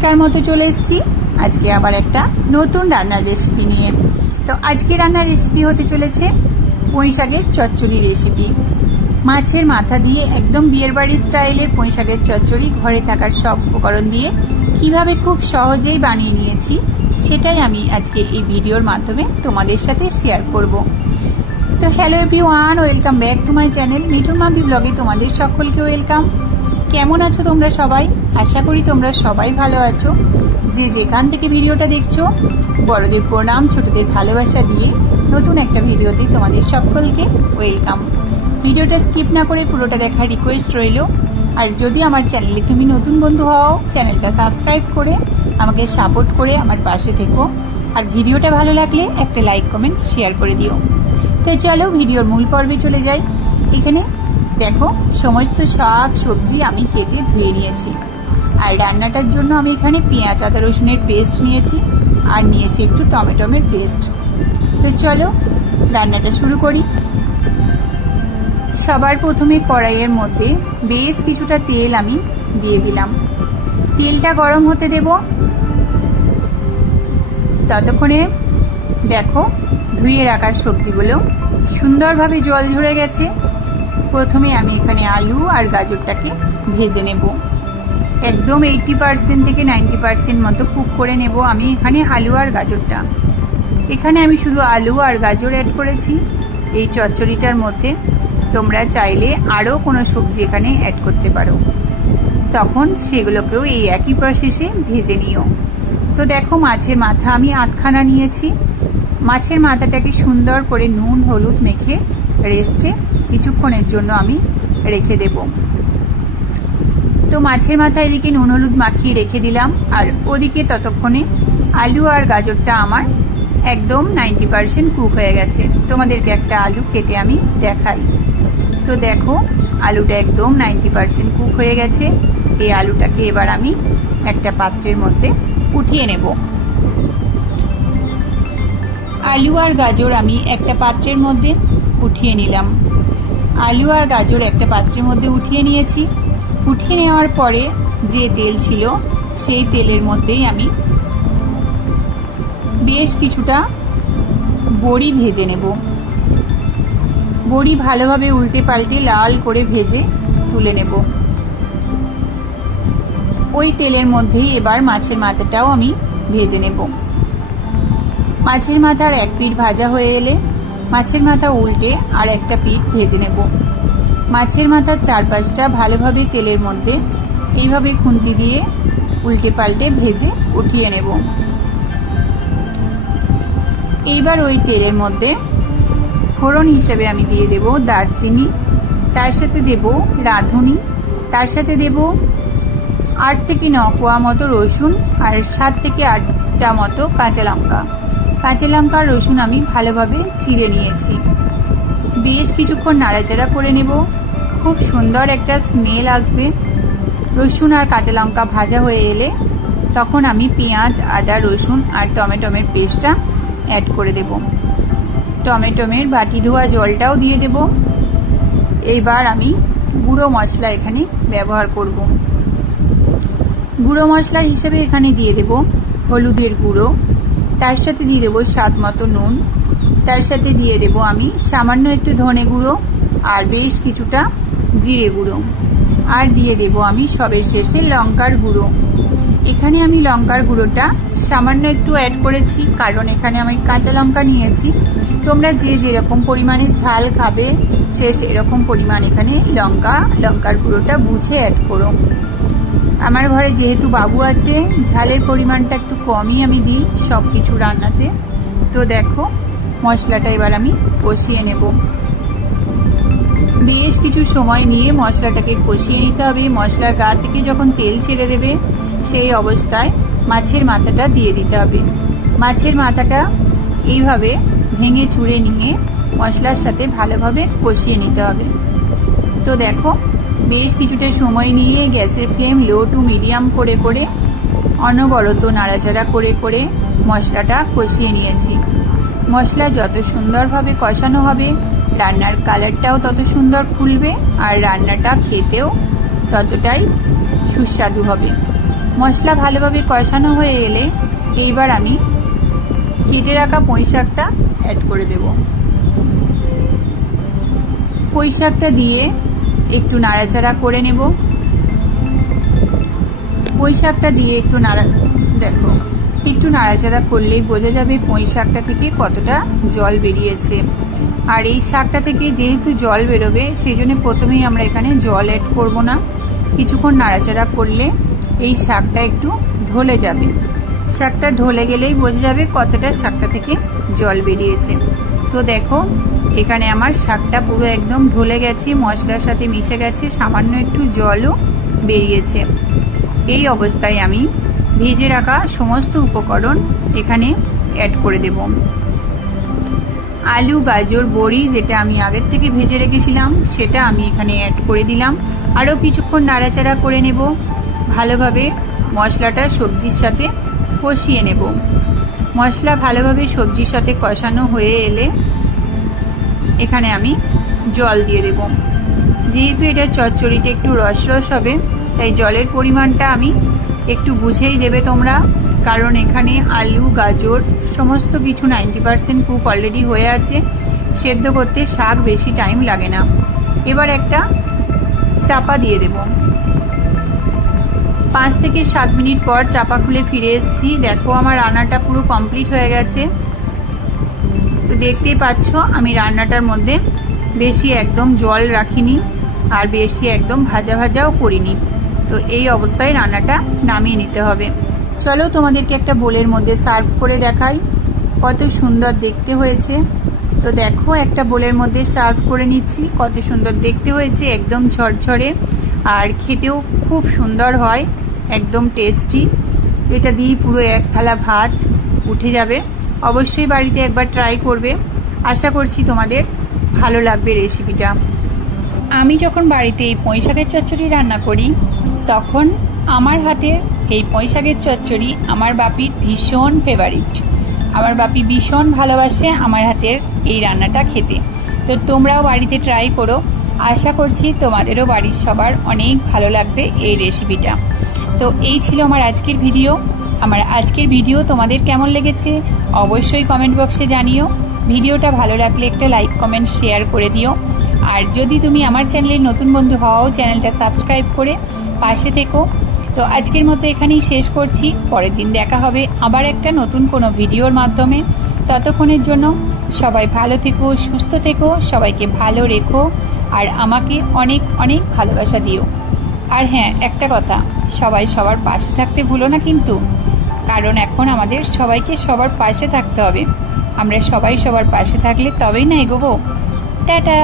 রোজকার মতো চলে এসেছি আজকে আবার একটা নতুন রান্নার রেসিপি নিয়ে। তো আজকে রান্নার রেসিপি হতে চলেছে পুঁই শাকের চচ্চড়ি রেসিপি। মাছের মাথা দিয়ে একদম বিয়ের বাড়ির স্টাইলের পুঁই শাকের চচ্চড়ি ঘরে থাকার সব উপকরণ দিয়ে কিভাবে খুব সহজেই বানিয়ে নিয়েছি সেটাই আমি আজকে এই ভিডিওর মাধ্যমে তোমাদের সাথে শেয়ার করব। তো hello everyone, welcome back to my channel মিঠুর মাম্পি ব্লগে তোমাদের সকলকে ওয়েলকাম। কেমন আছো তোমরা সবাই? আশা করি তোমরা সবাই ভালো আছো। যে যেখান থেকে ভিডিওটা দেখছো বড়দের প্রণাম, ছোটদের ভালোবাসা দিয়ে নতুন একটা ভিডিওতে তোমাদের সকলকে ওয়েলকাম। ভিডিওটা স্কিপ না করে পুরোটা দেখার রিকোয়েস্ট রইল। আর যদি আমার চ্যানেলে তুমি নতুন বন্ধু হও, চ্যানেলটা সাবস্ক্রাইব করে আমাকে সাপোর্ট করে আমার পাশে থেকো। আর ভিডিওটা ভালো লাগলে একটা লাইক কমেন্ট শেয়ার করে দিও। তো চলো ভিডিওর মূল পর্বে চলে যাই। এখানে দেখো সমস্ত শাক সবজি আমি কেটে ধুয়ে নিয়েছি। আর রান্নাটার জন্য আমি এখানে পেঁয়াজ আদা রসুনের পেস্ট নিয়েছি আর নিয়েছি একটু টমেটোমের পেস্ট। তো চলো রান্নাটা শুরু করি। সবার প্রথমে কড়াইয়ের মধ্যে বেশ কিছুটা তেল আমি দিয়ে দিলাম। তেলটা গরম হতে দেব। ততক্ষণে দেখো ধুয়ে রাখার সবজিগুলো সুন্দরভাবে জল ঝরে গেছে। প্রথমে আমি এখানে আলু আর গাজরটাকে ভেজে নেব। একদম 80% থেকে 90% মতো কুক করে নেব আমি এখানে আলু আর গাজরটা। এখানে আমি শুধু আলু আর গাজর অ্যাড করেছি এই চচ্চড়িটার মধ্যে। তোমরা চাইলে আরও কোনো সবজি এখানে অ্যাড করতে পারো, তখন সেগুলোকেও এই একই প্রসেসে ভেজে নিও। তো দেখো মাছের মাথা আমি আধখানা নিয়েছি। মাছের মাথাটাকে সুন্দর করে নুন হলুদ মেখে রেস্টে কিছুক্ষণের জন্য আমি রেখে দেব। তো মাছের মাথা এদিকে নুন হলুদ মাখিয়ে রেখে দিলাম। আর ওদিকে ততক্ষণে আলু আর গাজরটা আমার একদম 90% কুক হয়ে গেছে। তোমাদেরকে একটা আলু কেটে আমি দেখাই। তো দেখো আলুটা একদম 90% কুক হয়ে গেছে। এই আলুটাকে এবার আমি একটা পাত্রের মধ্যে উঠিয়ে নেব। আলু আর গাজর আমি একটা পাত্রের মধ্যে উঠিয়ে নিলাম। আলু আর গাজর একটা পাত্রের মধ্যে উঠিয়ে নিয়েছি। উঠিয়ে নেওয়ার পরে যে তেল ছিল সেই তেলের মধ্যেই আমি বেশ কিছুটা বড়ি ভেজে নেব। বড়ি ভালোভাবে উল্টে পাল্টে লাল করে ভেজে তুলে নেব। ওই তেলের মধ্যেই এবার মাছের মাথাটাও আমি ভেজে নেব। মাছের মাথার এক পিঠ ভাজা হয়ে এলে মাছের মাথা উল্টে আর একটা পিঠ ভেজে নেব। মাছের মাথার চারপাশটা ভালোভাবে তেলের মধ্যে এইভাবে খুন্তি দিয়ে উল্টে পাল্টে ভেজে উঠিয়ে নেব। এইবার ওই তেলের মধ্যে ফোড়ন হিসেবে আমি দিয়ে দেব দারচিনি, তার সাথে দেব রাঁধুনি, তার সাথে দেব 8 থেকে 9 কোয়া মতো রসুন আর 7 থেকে 8টা মতো কাঁচা লঙ্কা। কাঁচা লঙ্কা রসুন আমি ভালোভাবে চিড়ে নিয়েছি। বেশ কিছুক্ষণ নাড়াচাড়া করে নেব। খুব সুন্দর একটা স্মেল আসবে। রসুন আর কাঁচা লঙ্কা ভাজা হয়ে এলে তখন আমি পেঁয়াজ আদা রসুন আর টমেটোমের পেস্টটা অ্যাড করে দেব। টমেটোমের বাটি ধোয়া জলটাও দিয়ে দেব। এইবার আমি গুঁড়ো মশলা এখানে ব্যবহার করব। গুঁড়ো মশলা হিসেবে এখানে দিয়ে দেব হলুদের গুঁড়ো, তার সাথে দিয়ে দেবো স্বাদ মতো নুন, তার সাথে দিয়ে দেব আমি সামান্য একটু ধনে গুঁড়ো আর বেশ কিছুটা জিরে গুঁড়ো, আর দিয়ে দেব আমি সবের শেষে লঙ্কার গুঁড়ো। এখানে আমি লঙ্কার গুঁড়োটা সামান্য একটু অ্যাড করেছি, কারণ এখানে আমি কাঁচা লঙ্কা নিয়েছি। তোমরা যে যেরকম পরিমাণে ঝাল খাবে সে সেরকম পরিমাণ এখানে লঙ্কার গুঁড়োটা বুঝে অ্যাড করো। আমার ঘরে যেহেতু বাবু আছে, ঝালের পরিমাণটা একটু কমই আমি দিই সব কিছু রান্নাতে। তো দেখো মশলাটা এবার আমি কষিয়ে নেব। বেশ কিছু সময় নিয়ে মশলাটাকে কষিয়ে নিতে হবে। মশলার গা থেকে যখন তেল ছেড়ে দেবে সেই অবস্থায় মাছের মাথাটা দিয়ে দিতে হবে। মাছের মাথাটা এইভাবে ভেঙে চুড়ে নিয়ে মশলার সাথে ভালোভাবে কষিয়ে নিতে হবে। তো দেখো বেশ কিছুটা সময় নিয়ে গ্যাসের ফ্লেম লো টু মিডিয়াম করে করে অনবরত নাড়াচাড়া করে করে মশলাটা কষিয়ে নিয়েছি। মশলা যত সুন্দরভাবে কষানো হবে রান্নার কালারটাও তত সুন্দর খুলবে আর রান্নাটা খেতেও ততটাই সুস্বাদু হবে। মশলা ভালোভাবে কষানো হয়ে এলে এইবার আমি কেটে রাখা পুঁই শাকটা অ্যাড করে দেব। পুঁই শাকটা দিয়ে একটু নাড়াচাড়া করে নেব। পুঁই শাকটা দিয়ে একটু নাড়াচাড়া করলেই বোঝা যাবে পুঁই শাকটা থেকে কতটা জল বেরিয়েছে। আর এই শাকটা থেকে যেহেতু জল বেরোবে সেই জন্য প্রথমেই আমরা এখানে জল অ্যাড করব না। কিছুক্ষণ নাড়াচাড়া করলে এই শাকটা একটু ঢলে যাবে। শাকটা ঢলে গেলেই বোঝা যাবে কতটা শাকটা থেকে জল বেরিয়েছে। তো দেখো এখানে আমার শাকটা পুরো একদম ঢলে গেছে, মশলার সাথে মিশে গেছে, সামান্য একটু জলও বেরিয়েছে। এই অবস্থায় আমি ভেজে রাখা সমস্ত উপকরণ এখানে অ্যাড করে দেব। আলু, গাজর, বড়ি যেটা আমি আগের থেকে ভেজে রেখেছিলাম সেটা আমি এখানে অ্যাড করে দিলাম। আরও কিছুক্ষণ নাড়াচাড়া করে নেব। ভালোভাবে মশলাটা সবজির সাথে কষিয়ে নেব। মশলা ভালোভাবে সবজির সাথে কষানো হয়ে এলে এখানে আমি জল দিয়ে দেব। যেহেতু এটা চচ্চড়িটা একটু রস রস হবে তাই জলের পরিমাণটা আমি একটু বুঝেই দেবে তোমরা, কারণ এখানে আলু, গাজর সমস্ত কিছু 90% কুক অলরেডি হয়ে আছে। সেদ্ধ করতে শাক বেশি টাইম লাগে না। এবার একটা চাপা দিয়ে দেব। 5 থেকে 7 মিনিট পর চাপা খুলে ফিরে এসেছি। দেখো আমার রান্নাটা পুরো কমপ্লিট হয়ে গেছে। তো দেখতেই পাচ্ছ আমি রান্নাটার মধ্যে বেশি একদম জল রাখিনি আর বেশি একদম ভাজা ভাজাও করিনি। তো এই অবস্থায় রান্নাটা নামিয়ে নিতে হবে। চলো তোমাদেরকে একটা বোলের মধ্যে সার্ভ করে দেখাই কত সুন্দর দেখতে হয়েছে। তো দেখো একটা বোলের মধ্যে সার্ভ করে নিচ্ছি। কত সুন্দর দেখতে হয়েছে, একদম ঝরঝরে আর খেতেও খুব সুন্দর হয়, একদম টেস্টি। এটা দিয়ে পুরো এক থালা ভাত উঠে যাবে। অবশ্যই বাড়িতে একবার ট্রাই করবে। আশা করছি তোমাদের ভালো লাগবে রেসিপিটা। আমি যখন বাড়িতে এই পুঁই শাকের চচ্চড়ি রান্না করি তখন আমার হাতে এই পুঁই শাকের চচ্চড়ি আমার বাপির ভীষণ ফেভারিট। আমার বাপি ভীষণ ভালোবাসে আমার হাতের এই রান্নাটা খেতে। তো তোমরাও বাড়িতে ট্রাই করো। আশা করছি তোমাদেরও বাড়ির সবার অনেক ভালো লাগবে এই রেসিপিটা। তো এই ছিল আমার আজকের ভিডিও। আমার আজকের ভিডিও তোমাদের কেমন লেগেছে অবশ্যই কমেন্ট বক্সে জানিও। ভিডিওটা ভালো লাগলে একটা লাইক, কমেন্ট, শেয়ার করে দিও। আর যদি তুমি আমার চ্যানেলের নতুন বন্ধু হও চ্যানেলটা সাবস্ক্রাইব করে পাশে থেকো। তো আজকের মতো এখানেই শেষ করছি। পরের দিন দেখা হবে আবার একটা নতুন কোনো ভিডিওর মাধ্যমে। ততক্ষণের জন্য সবাই ভালো থেকো, সুস্থ থেকো, সবাইকে ভালো রেখো আর আমাকে অনেক অনেক ভালোবাসা দিও। আর হ্যাঁ, একটা কথা, সবাই সবার পাশে থাকতে ভুলো না কিন্তু, কারণ এখন আমাদের সবাইকে সবার পাশে থাকতে হবে। আমরা সবাই সবার পাশে থাকলে তবেই না এগোবো। টাটা।